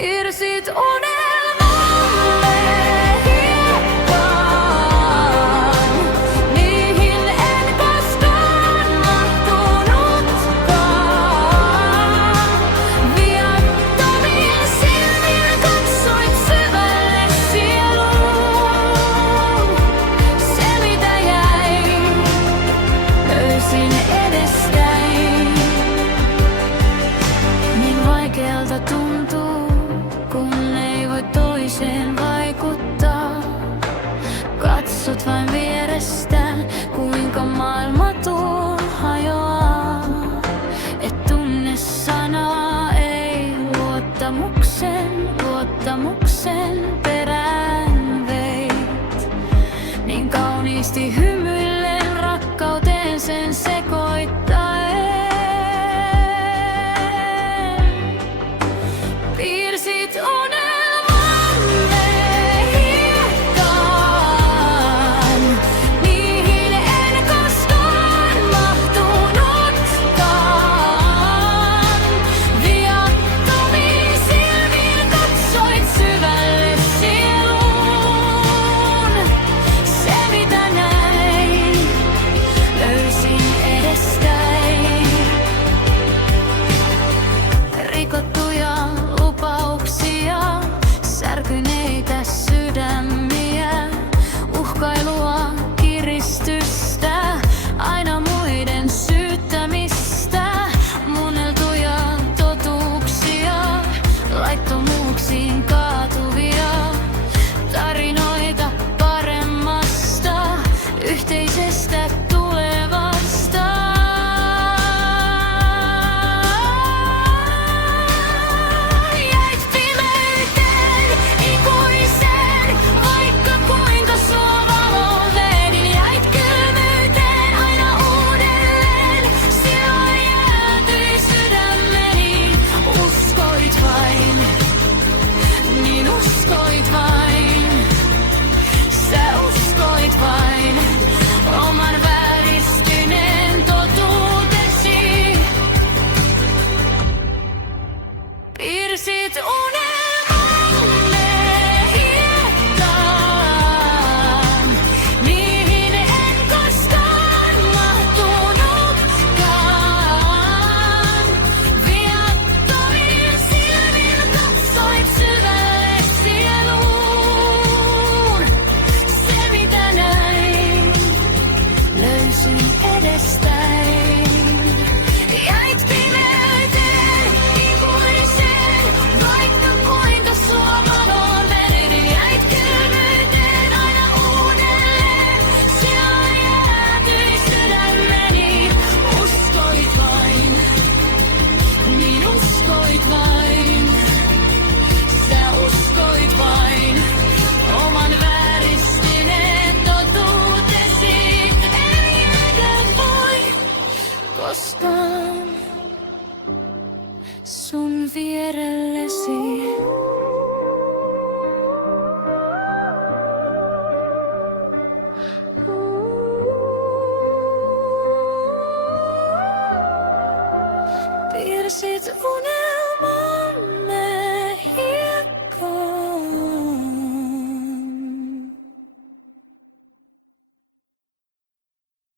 Piirsit unelmalle hiekkaan, niihin en koskaan mahtunutkaan. Viattomin silmin katsoit syvälle sieluun. Se mitä jäi, löysin edestäin. Niin vaikealta tuntuu, kun ei voi toiseen vaikuttaa. Katsot vain vierestä, kuinka maailma hajoaa. Et tunne sanaa, ei luottamuksen perään veit. Niin kauniisti hymyillen rakkauteen sen sekoittaen. Piirsit unelmalle hiekkaan, niihin en koskaan mahtunutkaan. Viattomin silmin katsoit syvälle sieluun. Se mitä näin, löysin edestäin. Rikottuja lupauksia, särkyneitä sydämiä, uhkailua, kiristystä, aina muiden syyttämistä, muunneltuja totuuksia, laittomuuksiin kaatuvia, tarinoita paremmasta, yhteisestä tulevasta. Jäit pimeyteen ikuiseen, vaikka kuinka sua valoon vedin. Jäit kylmyyteen aina uudelleen, silloin jäätyi sydämeni. Uskoit vain, niin uskoit vain. Sä uskoit vain oman vääristyneen totuutesi. Piirsit unelmalle hiekkaan, niihin en koskaan mahtunutkaan. Viattomin silmin katsoit syvälle sieluun. Se mitä näin, löysin edestäin. Jäit pimeyteen ikuiseen, vaikka kuinka sua valoon vedin. Jäit kylmyyteen aina uudelleen, silloin jäätyi sydämeni. Uskoit vain, niin uskoit vain. Sä uskoit vain oman vääristyneen totuutesi. En jäädä voi koskaan sun vierellesi. Piirsit unelmamme